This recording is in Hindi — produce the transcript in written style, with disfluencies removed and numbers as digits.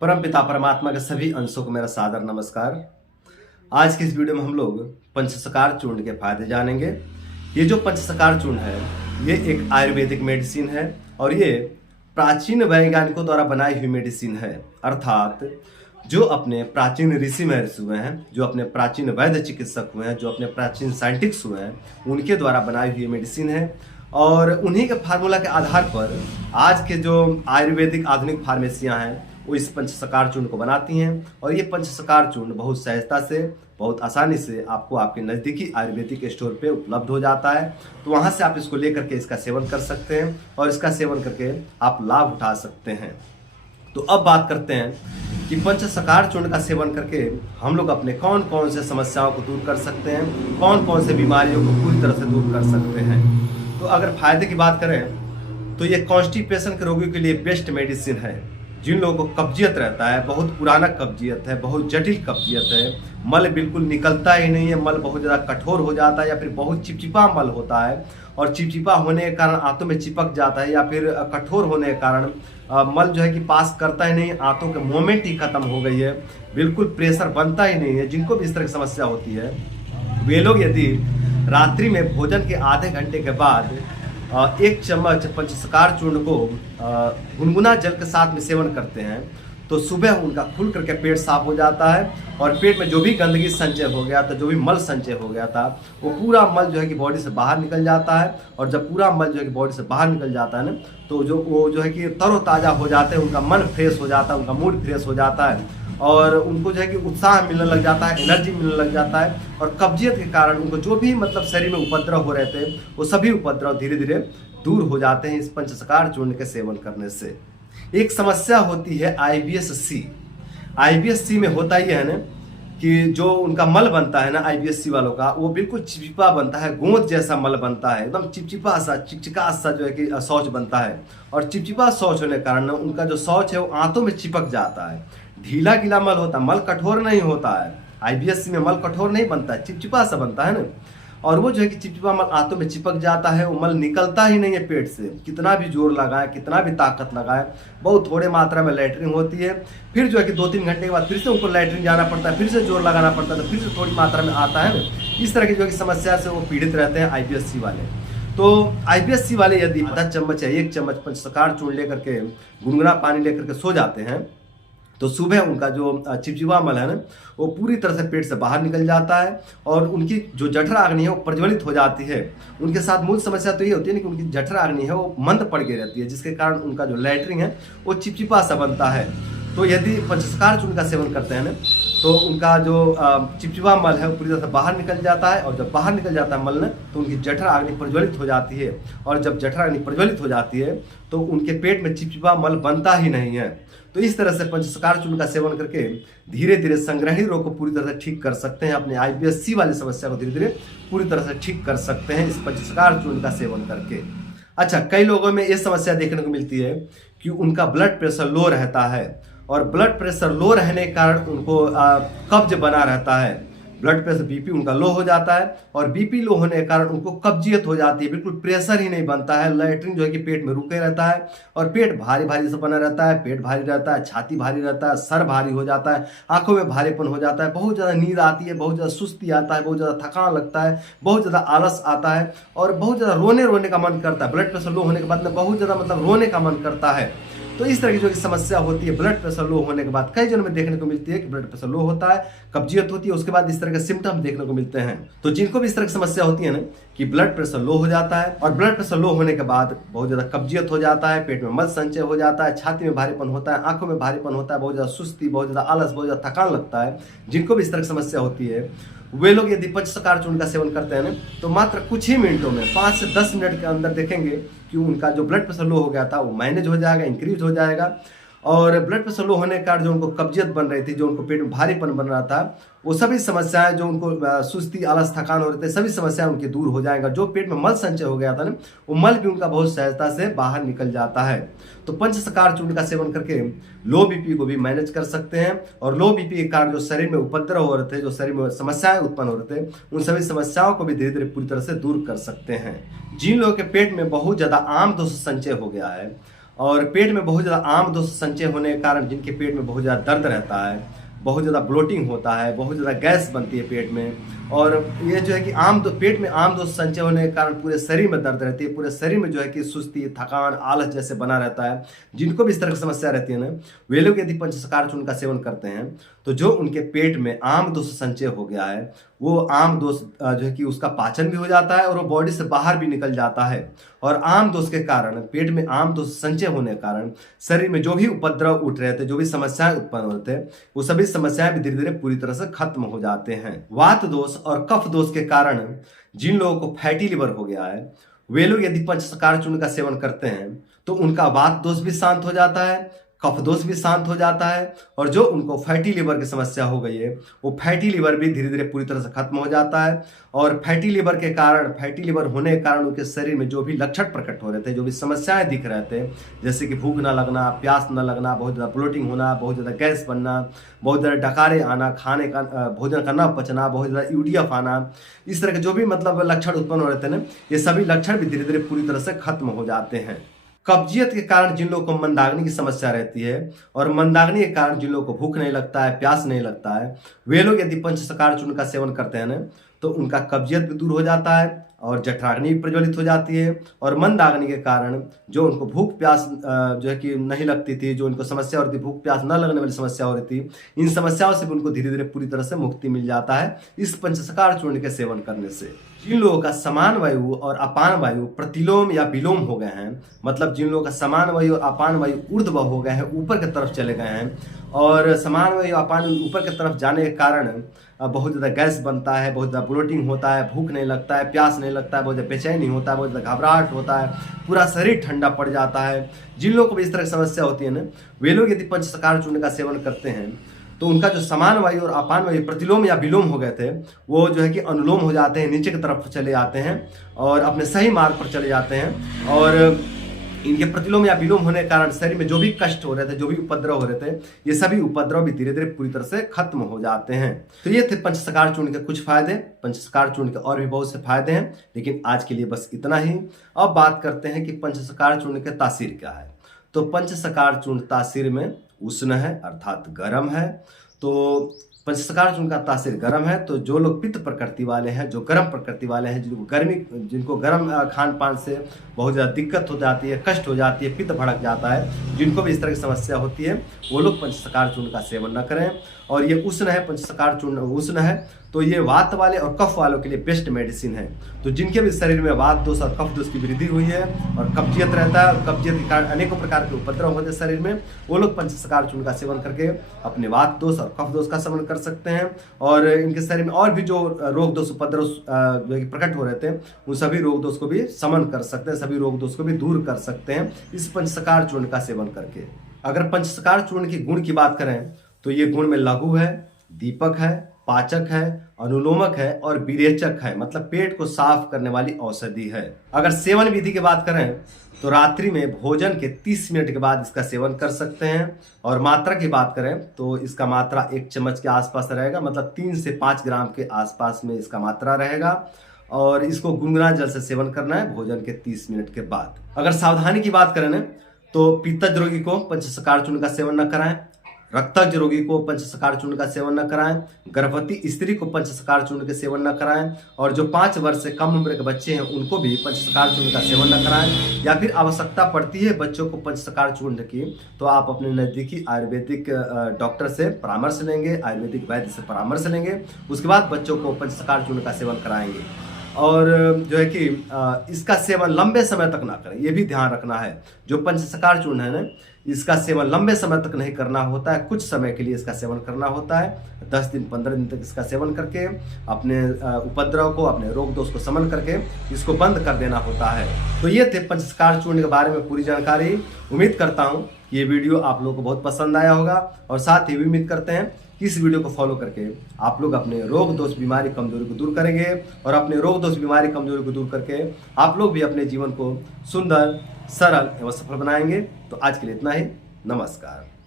परम पिता परमात्मा के सभी अंशों को मेरा सादर नमस्कार। आज की इस वीडियो में हम लोग पंचसकार चूर्ण के फायदे जानेंगे। ये जो पंचसकार चूर्ण है ये एक आयुर्वेदिक मेडिसिन है और ये प्राचीन वैज्ञानिकों द्वारा बनाई हुई मेडिसिन है। अर्थात जो अपने प्राचीन ऋषि महर्षि हुए हैं, जो अपने प्राचीन वैद्य चिकित्सक हुए हैं, जो अपने प्राचीन साइंटिस्ट हुए हैं, उनके द्वारा बनाई हुई मेडिसिन है। और उन्हीं के फार्मूला के आधार पर आज के जो आयुर्वेदिक आधुनिक फार्मेसियां हैं वो इस पंचसकार चूर्ण को बनाती हैं। और ये पंचसकार चूर्ण बहुत सहजता से, बहुत आसानी से आपको आपके नज़दीकी आयुर्वेदिक स्टोर पे उपलब्ध हो जाता है। तो वहाँ से आप इसको लेकर के इसका सेवन कर सकते हैं और इसका सेवन करके आप लाभ उठा सकते हैं। तो अब बात करते हैं कि पंचसकार चूर्ण का सेवन करके हम लोग अपने कौन कौन से समस्याओं को दूर कर सकते हैं, कौन कौन से बीमारियों को पूरी तरह से दूर कर सकते हैं। तो अगर फायदे की बात करें तो ये कॉन्स्टिपेशन के रोगियों के लिए बेस्ट मेडिसिन है। जिन लोगों को कब्जियत रहता है, बहुत पुराना कब्जियत है, बहुत जटिल कब्जियत है, मल बिल्कुल निकलता ही नहीं है, मल बहुत ज़्यादा कठोर हो जाता है या फिर बहुत चिपचिपा मल होता है और चिपचिपा होने के कारण आंतों में चिपक जाता है, या फिर कठोर होने के कारण मल जो है कि पास करता ही नहीं, आंतों के मोमेंट ही खत्म हो गई है, बिल्कुल प्रेशर बनता ही नहीं है। जिनको भी इस तरह की समस्या होती है वे लोग यदि रात्रि में भोजन के आधे घंटे के बाद 1 चम्मच पंचसकार चूर्ण को गुनगुना जल के साथ में सेवन करते हैं तो सुबह उनका खुल करके पेट साफ हो जाता है और पेट में जो भी गंदगी संचय हो गया था, जो भी मल संचय हो गया था, वो पूरा मल जो है कि बॉडी से बाहर निकल जाता है। और जब पूरा मल जो है कि बॉडी से बाहर निकल जाता है ना, तो वो जो है कि तरोताज़ा हो जाते हैं, उनका मन फ्रेश हो जाता है, उनका मूड फ्रेश हो जाता है और उनको जो है कि उत्साह मिलने लग जाता है, एनर्जी मिलने लग जाता है। और कब्जियत के कारण उनको जो भी मतलब शरीर में उपद्रव हो रहे थे वो सभी उपद्रव धीरे धीरे दूर हो जाते हैं इस पंचसकार चूर्ण के सेवन करने से। एक समस्या होती है IBS-C। IBS-C में होता ही है ना कि जो उनका मल बनता है ना IBS-C वालों का, वो बिल्कुल चिपचिपा बनता है, गोंद जैसा मल बनता है, एकदम चिपचिपा सा चिकचिका सा जो है कि शौच बनता है। और चिपचिपा शौच होने के कारण उनका जो शौच है वो आंतों में चिपक जाता है, ढीला गीला मल होता है, मल कठोर नहीं होता है। IBS-C में मल कठोर नहीं बनता है, चिपचिपा सा बनता है ना। और वो जो है कि चिपचिपा मल आंतों में चिपक जाता है, वो मल निकलता ही नहीं है पेट से, कितना भी जोर लगाए, कितना भी ताकत लगाए, बहुत थोड़े मात्रा में लैट्रिन होती है। फिर जो है कि 2-3 घंटे के बाद फिर से उनको लैट्रिन जाना पड़ता है, फिर से जोर लगाना पड़ता है, तो फिर से थोड़ी मात्रा में आता है ना। इस तरह की जो है कि समस्या से वो पीड़ित रहते हैं IBS-C वाले। तो IBS-C वाले यदि आधा चम्मच या 1 चम्मच पंचसकार चूर्ण लेकर के गुनगुना पानी लेकर के सो जाते हैं तो सुबह उनका जो चिपचिपा मल है ना वो पूरी तरह से पेट से बाहर निकल जाता है और उनकी जो जठराग्नि है वो प्रज्वलित हो जाती है। उनके साथ मूल समस्या तो ये होती है ना कि उनकी जठराग्नि है वो मंद पड़ गई रहती है, जिसके कारण उनका जो लैट्रिन है वो चिपचिपा सा बनता है। तो यदि पंचसकार चूर्ण का सेवन करते हैं ना तो उनका जो चिपचिपा मल है वो पूरी तरह से बाहर निकल जाता है। और जब बाहर निकल जाता है मल ना तो उनकी जठराग्नि प्रज्वलित हो जाती है। और जब जठराग्नि प्रज्वलित हो जाती है तो उनके पेट में चिपचिपा मल बनता ही नहीं है। तो इस तरह से पंचसकार चूर्ण का सेवन करके धीरे धीरे संग्रहणी रोग को पूरी तरह से ठीक कर सकते हैं, अपने IBS-C वाली समस्या को धीरे धीरे पूरी तरह से ठीक कर सकते हैं इस पंचसकार चूर्ण का सेवन करके। अच्छा, कई लोगों में ये समस्या देखने को मिलती है कि उनका ब्लड प्रेशर लो रहता है और ब्लड प्रेशर लो रहने के कारण उनको कब्ज बना रहता है। ब्लड प्रेशर BP उनका लो हो जाता है और BP लो होने के कारण उनको कब्जियत हो जाती है, बिल्कुल प्रेशर ही नहीं बनता है, लैट्रिन जो है कि पेट में रुके रहता है और पेट भारी भारी सा बना रहता है, पेट भारी रहता है, छाती भारी रहता है, सर भारी हो जाता है, आंखों में भारीपन हो जाता है, बहुत ज़्यादा नींद आती है, बहुत ज़्यादा सुस्ती आता है, बहुत ज़्यादा थकान लगता है, बहुत ज़्यादा आलस आता है और बहुत ज़्यादा रोने का मन करता है। ब्लड प्रेशर लो होने के बाद में बहुत ज़्यादा मतलब रोने का मन करता है। तो इस तरह की जो समस्या होती है ब्लड प्रेशर लो होने के बाद, कई जनों में देखने को मिलती है कि ब्लड प्रेशर लो होता है, कब्जियत होती है, उसके बाद इस तरह के सिम्टम देखने को मिलते हैं। तो जिनको भी इस तरह की समस्या होती है ना कि ब्लड प्रेशर लो हो जाता है और ब्लड प्रेशर लो होने के बाद बहुत ज़्यादा कब्जियत हो जाता है, पेट में मल संचय हो जाता है, छाती में भारीपन होता है, आंखों में भारीपन होता है, बहुत ज़्यादा सुस्ती, बहुत ज़्यादा आलस, बहुत ज़्यादा थकान लगता है, जिनको भी इस तरह की समस्या होती है वे लोग यदि पंचसकार चूर्ण का सेवन करते हैं ना तो मात्र कुछ ही मिनटों में 5 से 10 मिनट के अंदर देखेंगे कि उनका जो ब्लड प्रेशर लो हो गया था वो मैनेज हो जाएगा, इंक्रीज हो जाएगा। और ब्लड प्रेशर लो होने के कारण जो उनको कब्जियत बन रही थी, जो उनको पेट में भारीपन बन रहा था, वो सभी समस्याएं, जो उनको सुस्ती, आलस, थकान हो रहे थे, सभी समस्याएं उनकी दूर हो जाएगा। जो पेट में मल संचय हो गया था ना वो मल भी उनका बहुत सहजता से बाहर निकल जाता है। तो पंचसकार चूर्ण का सेवन करके लो BP को भी मैनेज कर सकते हैं और लो BP के कारण जो शरीर में उपद्रव हो रहे थे, जो शरीर में समस्याएं उत्पन्न हो रहे थे, उन सभी समस्याओं को भी धीरे धीरे पूरी तरह से दूर कर सकते हैं। जिन लोगों के पेट में बहुत ज़्यादा आम दोष संचय हो गया है और पेट में बहुत ज़्यादा आम दोष संचय होने के कारण जिनके पेट में बहुत ज़्यादा दर्द रहता है, बहुत ज़्यादा ब्लोटिंग होता है, बहुत ज़्यादा गैस बनती है पेट में, और ये जो है कि पेट में आम दोष संचय होने के कारण पूरे शरीर में दर्द रहती है, पूरे शरीर में जो है कि सुस्ती, थकान, आलस जैसे बना रहता है। जिनको भी इस तरह की समस्या रहती है ना, वे लोग यदि पंचसकार चूर्ण का सेवन करते हैं तो जो उनके पेट में आम दोष संचय हो गया है, वो आम दोष जो है कि उसका पाचन भी हो जाता है और वो बॉडी से बाहर भी निकल जाता है। और आम दोष के कारण, पेट में आम दोष संचय होने के कारण शरीर में जो भी उपद्रव उठ रहे थे, जो भी समस्याएं उत्पन्न होते थे, वो सभी समस्याएं भी धीरे धीरे पूरी तरह से खत्म हो जाते हैं। वात दोष और कफ दोष के कारण जिन लोगों को फैटी लिवर हो गया है, वे लोग यदि पंचसकार चूर्ण का सेवन करते हैं तो उनका वात दोष भी शांत हो जाता है, कफ दोष भी शांत हो जाता है, और जो उनको फैटी लिवर की समस्या हो गई है, वो फैटी लिवर भी धीरे धीरे पूरी तरह से खत्म हो जाता है। और फैटी लिवर के कारण, फैटी लिवर होने के कारण उनके शरीर में जो भी लक्षण प्रकट हो रहे थे, जो भी समस्याएं दिख रहे थे, जैसे कि भूख ना लगना, प्यास ना लगना, बहुत ज़्यादा ब्लोटिंग होना, बहुत ज़्यादा गैस बनना, बहुत ज़्यादा डकारे आना, खाने का भोजन करना पचना, बहुत ज़्यादा यूरिया आना, इस तरह के जो भी मतलब लक्षण उत्पन्न हो रहे थे ना, ये सभी लक्षण भी धीरे धीरे पूरी तरह से खत्म हो जाते हैं। कब्जियत के कारण जिन लोगों को मंदाग्नि की समस्या रहती है, और मंदाग्नि के कारण जिन लोगों को भूख नहीं लगता है, प्यास नहीं लगता है, वे लोग यदि पंचसकार चूर्ण का सेवन करते हैं ना, तो उनका कब्जियत भी दूर हो जाता है और जठराग्नि भी प्रज्वलित हो जाती है। और मंदाग्नि के कारण जो उनको भूख प्यास जो है कि नहीं लगती थी, जो उनको समस्या हो रही थी, भूख प्यास न लगने वाली समस्या हो रही थी, इन समस्याओं से भी उनको धीरे धीरे पूरी तरह से मुक्ति मिल जाता है इस पंचसकार चूर्ण के सेवन करने से। जिन लोगों का समान वायु और अपान वायु प्रतिलोम या विलोम हो गए हैं, मतलब जिन लोगों का समान वायु और अपान वायु ऊर्ध्व हो गए हैं, ऊपर की तरफ चले गए हैं, और समान वायु अपान वायु ऊपर की तरफ जाने के कारण बहुत ज़्यादा गैस बनता है, बहुत ज़्यादा ब्लोटिंग होता है, भूख नहीं लगता है, प्यास नहीं लगता है, बहुत ज़्यादा बेचैनी होता है, बहुत ज़्यादा घबराहट होता है, पूरा शरीर ठंडा पड़ जाता है। जिन लोगों को भी इस तरह की समस्या होती है ना, वे लोग यदि पंचसकार चूर्ण का सेवन करते हैं तो उनका जो समान वायु और अपान वायु प्रतिलोम या विलोम हो गए थे, वो जो है कि अनुलोम हो जाते हैं, नीचे की तरफ चले जाते हैं और अपने सही मार्ग पर चले जाते हैं। और इनके प्रतिलोम या विलोम होने के कारण शरीर में जो भी कष्ट हो रहे थे, जो भी उपद्रव हो रहे थे, ये सभी उपद्रव भी धीरे धीरे पूरी तरह से खत्म हो जाते हैं। तो ये थे पंचसकार चूर्ण के कुछ फायदे। पंचसकार चूर्ण के और भी बहुत से फायदे हैं, लेकिन आज के लिए बस इतना ही। अब बात करते हैं कि पंचसकार चूर्ण के तासीर क्या है। तो पंचसकार चूर्ण तासीर में उष्ण है, अर्थात गर्म है। तो पंचसकार चूर्ण का तासीर गर्म है, तो जो लोग पित्त प्रकृति वाले हैं, जो गर्म प्रकृति वाले हैं, जिनको गर्म खान पान से बहुत ज़्यादा दिक्कत हो जाती है, कष्ट हो जाती है, पित्त भड़क जाता है, जिनको भी इस तरह की समस्या होती है, वो लोग पंचसकार चूर्ण का सेवन न करें। और ये उष्ण है, पंचसकार चूर्ण उष्ण है, तो ये वात वाले और कफ वालों के लिए बेस्ट मेडिसिन है। तो जिनके भी शरीर में वात दोष और कफ दोष की वृद्धि हुई है और कब्जियत रहता है, और कब्जियत के कारण अनेकों प्रकार के उपद्रव होते हैं शरीर में, वो लोग पंचसकार चूर्ण का सेवन करके अपने वात दोष और कफ दोष का शमन कर सकते हैं। और इनके शरीर में और भी जो रोग दोष उपद्रव प्रकट हो रहे थे, उन सभी रोग दोष को भी शमन कर सकते हैं, सभी रोग दोष को भी दूर कर सकते हैं इस पंचसकार चूर्ण का सेवन करके। अगर पंचसकार चूर्ण की गुण की बात करें तो ये गुण में लघु है, दीपक है, पाचक है, अनुलोमक है और विरेचक है, मतलब पेट को साफ करने वाली औषधि है। अगर सेवन विधि की बात करें तो रात्रि में भोजन के 30 मिनट के बाद इसका सेवन कर सकते हैं। और मात्रा की बात करें तो इसका मात्रा 1 चम्मच के आसपास रहेगा, मतलब 3 से 5 ग्राम के आसपास में इसका मात्रा रहेगा। और इसको गुनगुना जल से सेवन करना है भोजन के 30 मिनट के बाद। अगर सावधानी की बात करें तो पित्तज रोगी को पंचसकार चूर्ण का सेवन न कराएं, रक्तज रोगी को पंचसकार चूर्ण का सेवन न कराएं, गर्भवती स्त्री को पंचसकार चूर्ण के सेवन न कराएं, और जो 5 वर्ष से कम उम्र के बच्चे हैं उनको भी पंचसकार चूर्ण का सेवन न कराएं। या फिर आवश्यकता पड़ती है बच्चों को पंचसकार चूर्ण की, तो आप अपने नज़दीकी आयुर्वेदिक डॉक्टर से परामर्श लेंगे, आयुर्वेदिक वैद्य से परामर्श लेंगे, उसके बाद बच्चों को पंचसकार चूर्ण का सेवन कराएंगे। और जो है कि इसका सेवन लंबे समय तक ना करें, ये भी ध्यान रखना है। जो पंचसकार चूर्ण है ना, इसका सेवन लंबे समय तक नहीं करना होता है, कुछ समय के लिए इसका सेवन करना होता है। 10 दिन 15 दिन तक इसका सेवन करके अपने उपद्रव को, अपने रोग दोष को शमन करके इसको बंद कर देना होता है। तो ये थे पंचसकार चूर्ण के बारे में पूरी जानकारी। उम्मीद करता हूँ ये वीडियो आप लोगों को बहुत पसंद आया होगा, और साथ ही भी उम्मीद करते हैं कि इस वीडियो को फॉलो करके आप लोग अपने रोग दोष बीमारी कमजोरी को दूर करेंगे, और अपने रोग दोष बीमारी कमजोरी को दूर करके आप लोग भी अपने जीवन को सुंदर, सरल एवं सफल बनाएंगे। तो आज के लिए इतना ही। नमस्कार।